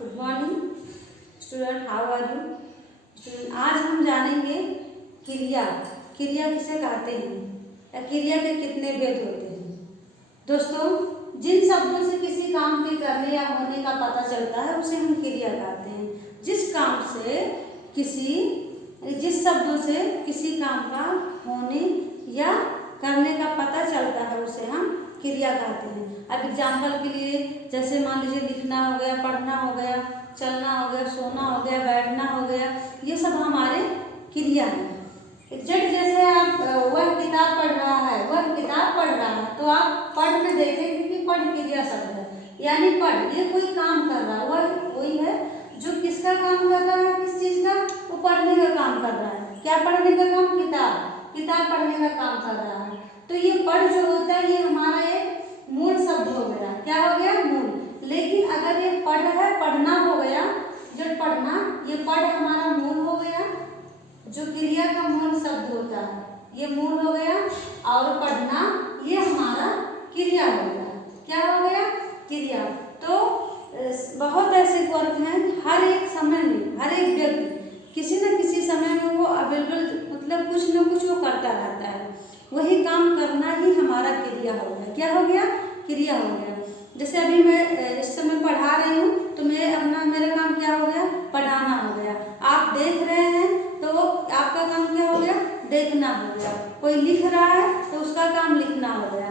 Good morning student, how are you student. आज हम जानेंगे क्रिया किसे कहते हैं या क्रिया के कितने भेद होते हैं। दोस्तों, जिन शब्दों से किसी काम के करने या होने का पता चलता है उसे हम क्रिया कहते हैं। जिस शब्दों से किसी काम का होने या करने का पता चलता है उसे हम क्रिया कहते हैं। अब एग्जाम्पल के लिए जैसे मान लीजिए लिखना हो गया, पढ़ना हो गया, चलना हो गया, सोना हो गया, बैठना हो गया, ये सब हमारे क्रिया हैं। एग्जैक्ट जैसे आप वह किताब पढ़ रहा है तो आप पढ़ में देखेंगे कि पढ़ क्रिया शब्द है, यानी पढ़ ये कोई काम कर रहा है, वह वही है जो किसका काम कर रहा है, किस चीज़ का, वो पढ़ने का काम कर रहा है। क्या पढ़ने का काम? किताब पढ़ने का काम कर रहा है। तो ये पढ़ जो होता है ये हमारा एक मूल शब्द हो गया। क्या हो गया? मूल। लेकिन अगर ये पढ़ है, पढ़ना हो गया, जो पढ़ना, ये पढ़ हमारा मूल हो गया, जो क्रिया का मूल शब्द होता है ये मूल हो गया, और पढ़ना ये हमारा क्रिया हो गया। क्या हो गया? क्रिया। तो बहुत ऐसे वर्क हैं, हर एक समय में हर एक व्यक्ति किसी न किसी समय में वो अवेलेबल, मतलब कुछ न कुछ वो करता रहता है। वही काम करना ही हमारा क्रिया हो गया। क्या हो गया? क्रिया हो गया। जैसे अभी मैं इस समय पढ़ा रही हूँ तो मेरा काम क्या हो गया? पढ़ाना हो गया। आप देख रहे हैं तो वो आपका काम क्या हो गया? देखना हो गया। कोई लिख रहा है तो उसका काम लिखना हो गया।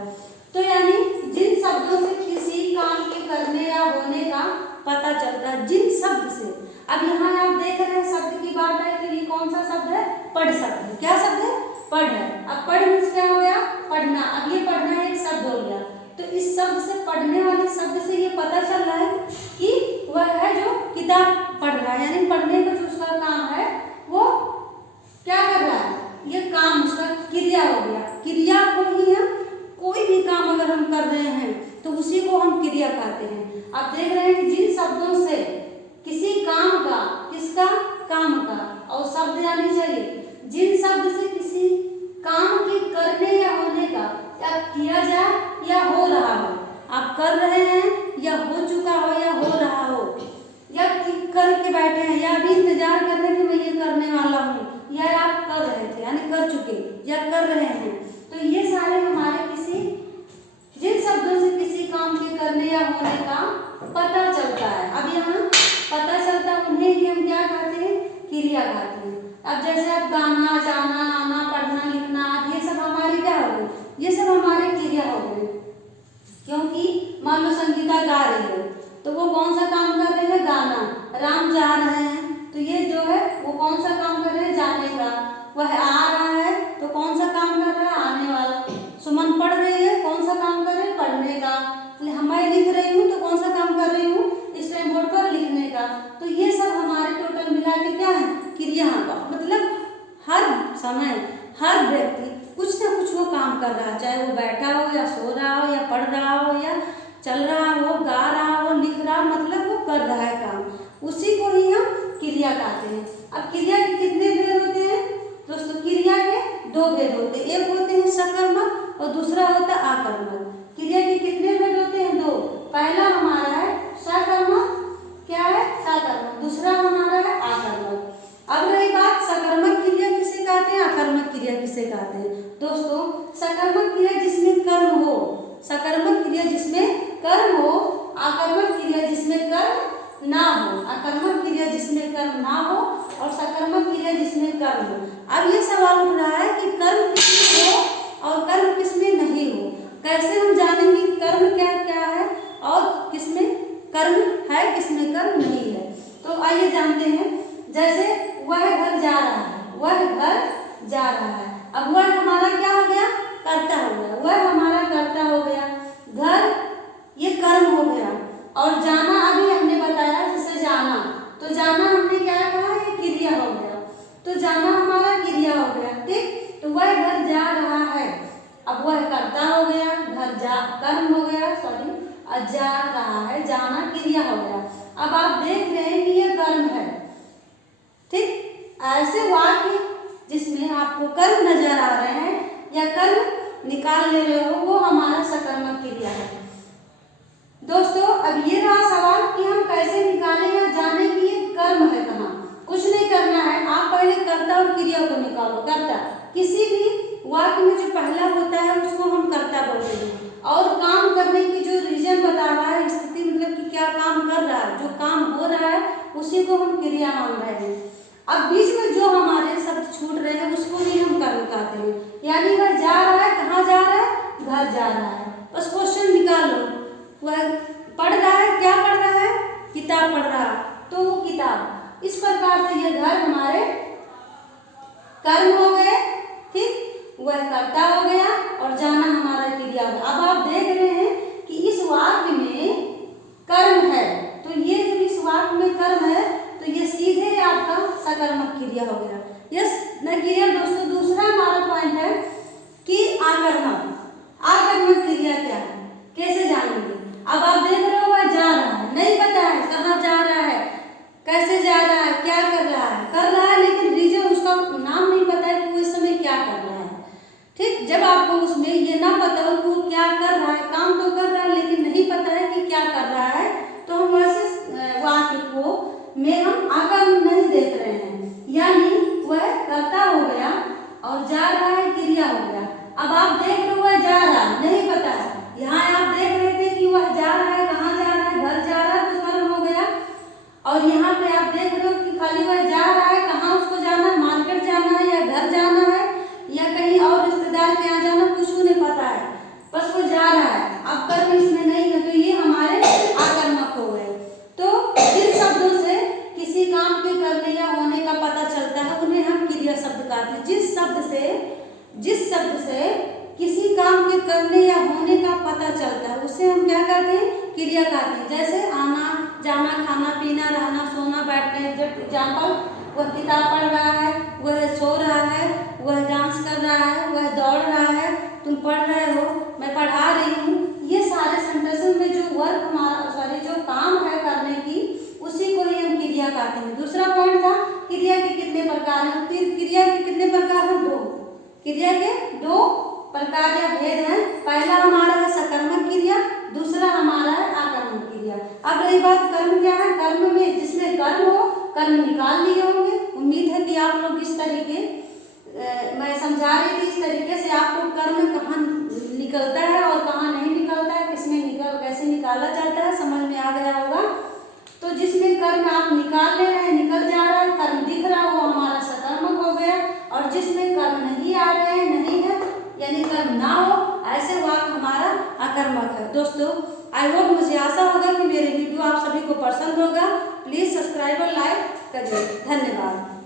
तो यानी जिन शब्दों से किसी काम के करने या होने का पता चलता है, जिन शब्द से, अब यहाँ आप देख रहे हैं शब्द की बात है तो ये कौन सा शब्द है? पढ़ शब्द है। क्या शब्द है? पढ़ है। अब पढ़ मीन्स क्या हो गया? पढ़ना। अब ये पढ़ना एक शब्द हो गया। तो इस शब्द से, पढ़ने वाले शब्द से ये पता चल रहा है कि वह है जो किताब पढ़ रहा है, यानी पढ़ने का जो उसका काम है वो क्या कर रहा है? ये काम उसका क्रिया हो गया। क्रिया को ही हम, कोई भी काम अगर हम कर रहे हैं तो उसी को हम क्रिया कहते हैं। आप देख रहे हैं कि जिन शब्दों से किसी काम का, किसका? काम का, और शब्द आनी चाहिए, जिन शब्द से किसी काम के करने या होने का, या किया जाए या हो रहा हो, आप कर रहे हैं या हो चुका हो या हो रहा हो, या करके बैठे हैं या अभी इंतजार कर रहे हैं कि मैं ये करने वाला हूँ, या आप कर रहे थे यानी कर चुके या कर रहे हैं, तो ये सारे हमारे जिन शब्दों से किसी काम के करने या होने का पता चलता है। अब यहाँ पता चलता है उन्हें ही हम क्या कहते हैं? क्रिया कहते हैं। अब जैसे आप गाना, जाना, आना, पढ़ना, लिखना, ये सब हमारी क्या हो गई? ये सब हमारे क्रिया हो गए। क्योंकि मान लो संगीता गा रही है तो वो कौन सा काम कर रही है? गाना। राम जा रहे हैं तो ये जो है वो कौन सा काम कर रहे हैं? जाने का। वह आ रहा है तो कौन सा काम कर रहा है? आने वाला। सुमन पढ़ रही है, कौन सा काम कर रहे हैं? पढ़ने का। मैं लिख रही हूँ तो कौन सा काम कर रही हूँ? इस टाइम बोर्ड पर लिखने का। तो ये सब हमारे टोटल मिला के क्या है? क्रिया का मतलब हर समय हर व्यक्ति कुछ ना कुछ वो काम कर रहा है, चाहे वो बैठा हो या सो रहा हो या पढ़ रहा हो या चल रहा हो, गा रहा हो, लिख रहा हो, मतलब वो कर रहा है काम, उसी को ही हम क्रिया कहते हैं। अब क्रिया के कितने भेद होते हैं दोस्तों? क्रिया के दो भेद होते हैं, एक होते हैं सकर्मक और दूसरा होता है आकर्मक। क्रिया के कितने भेद होते हैं? दो। पहला हमारा है सकर्मक, क्या है? सकर्मक। दूसरा हमारा है आकर्मक। अब रही बात सकर्मक क्रिया किसे कहते हैं, आकर्मक क्रिया किसे कहते हैं? दोस्तों, सकर्मक क्रिया जिसमें कर्म हो, सकर्मक क्रिया जिसमें कर्म हो, आकर्मक क्रिया जिसमें कर्म ना हो। आकर्मक क्रिया जिसमें कर्म ना हो और सकर्मक क्रिया जिसमें कर्म हो। अब ये सवाल उठ रहा है कि कर्म किसमें हो और कर्म किसमें नहीं हो। कैसे हम जानेंगे कर्म क्या क्या है और किसमें कर्म है, किसमें कर्म नहीं है? तो आइए जानते हैं। जैसे वह घर जा रहा है, वह घर जा रहा है। अब वह हमारा क्या हो गया? कर्ता हो गया। वह हमारा कर्ता हो गया। घर ये कर्म हो गया। और जाना अभी हमने बताया, जैसे जाना, तो जाना हमने क्या कहा? ये क्रिया हो गया। तो जाना हमारा क्रिया हो गया। ठीक, तो वह घर जा रहा है। अब वह कर्ता हो गया, घर जा कर्म हो गया, जा रहा है, जाना क्रिया हो गया। अब आप देख रहे हैं कि ये कर्म है। ठीक, ऐसे वाक्य जिसमें आपको कर्म नजर आ रहे हैं या कर्म निकाल ले रहे हो वो हमारा सकर्मक क्रिया है। दोस्तों, अब ये रहा सवाल कि हम कैसे निकालें या किसी भी वाक्य में जो पहला होता है उसको हम कर्ता बोलते हैं, और काम करने की जो रीजन बता रहा है, स्थिति मतलब कि क्या काम कर रहा है, जो काम हो रहा है उसी को हम क्रिया मान रहे हैं। अब बीच में जो हमारे शब्द छूट रहे हैं उसको भी हम कर्म कहते हैं। यानी वह जा रहा है, कहाँ जा रहा है, घर जा रहा है। बस क्वेश्चन निकाल लो, वह पढ़ रहा है, क्या पढ़ रहा है, किताब पढ़ रहा है, तो वो किताब। इस प्रकार से ये घर हमारे कर्म हो गए, ठीक, वह कर्ता हो गया और जाना हमारा क्रिया हो गया। अब आप देख रहे हैं कि इस वाक्य में कर्म है, तो ये जब इस वाक्य में कर्म है तो ये सीधे आपका सकर्मक क्रिया हो गया। यस न क्लियर दोस्तों। दूसरा हमारा पॉइंट है कि आकर्मक। आकर्मक क्रिया क्या है, कैसे जानेंगे। अब आप देख रहे हो वह जा रहा है, नहीं पता है कहाँ जा रहा है, कैसे जा रहा है, क्या कर रहा है, लेकिन रीजन उसका नाम नहीं पता है कि वो इस समय क्या कर रहा है, ठीक। जब आपको उसमें ये ना पता हो कि वो क्या कर रहा है, काम तो कर रहा है लेकिन नहीं पता है कि क्या कर रहा है, तो हम वैसे वाक्य को में हम आकर्म नहीं देख रहे हैं, यानी वह कर्ता हो गया और जा रहा है क्रिया हो गया। अब आप देख रहे हो वह जा रहा है, नहीं पता है, यहाँ आप देख रहे थे कि वह जा रहा है, कहाँ जा रहा है, घर जा रहा है, तो कर्म हो गया। और यहाँ पे आप देख रहे हो कि खाली वह जा रहा है, कहाँ उसको जाना है, मार्केट जाना है या घर जाना है या कहीं और रिश्तेदार के यहाँ जाना, कुछ नहीं पता है, बस वो जा रहा है। अब कर्म इसमें नहीं है, तो ये हमारे आकर्मक हो गए। तो जिन शब्दों से किसी काम के करने या होने का पता चलता है उन्हें हम क्रिया शब्द कहते हैं। जिस शब्द से किसी काम के करने या होने का पता चलता है उसे हम क्या कहते हैं, क्रिया कहते हैं। जैसे आना जाना, खाना पीना, रहना सोना, बैठना। जब एग्जाम्पल, वह किताब पढ़ रहा है, वह सो रहा है, वह डांस कर रहा है, वह दौड़ रहा है, तुम पढ़ रहे हो, मैं पढ़ा रही हूँ। ये सारे सेंटेंस में जो वर्क हमारा जो काम है करने की, उसी को ही हम क्रिया कहते हैं। दूसरा पॉइंट था क्रिया के कितने प्रकार हैं। क्रिया के कितने प्रकार हैं, 2। क्रिया के 2 प्रकार या भेद हैं। पहला हमारा है सकर्मक क्रिया, दूसरा हमारा है आकर्मक क्रिया। अब रही बात कर्म क्या है, कर्म में जिसमें कर्म हो, कर्म निकाल लिए होंगे। उम्मीद है कि आप लोग इस तरीके मैं समझा रही थी, इस तरीके से आपको कर्म कहाँ निकलता है और कहाँ नहीं निकलता है, किसमें कैसे निकाला जाता है, समझ में आ गया होगा। तो जिसमें कर्म आप निकाल ले रहे हैं, निकल जा रहा है, कर्म दिख रहा है, वो हमारा सकर्मक हो गया। और जिसमें कर्म नहीं आ रहे हैं, नहीं है, यानी कर्म ना हो, ऐसे वाक्य हमारा अकर्मक है। दोस्तों आई होप, मुझे आशा होगा कि मेरे वीडियो आप सभी को पसंद होगा। प्लीज़ सब्सक्राइब और लाइक करिए। धन्यवाद।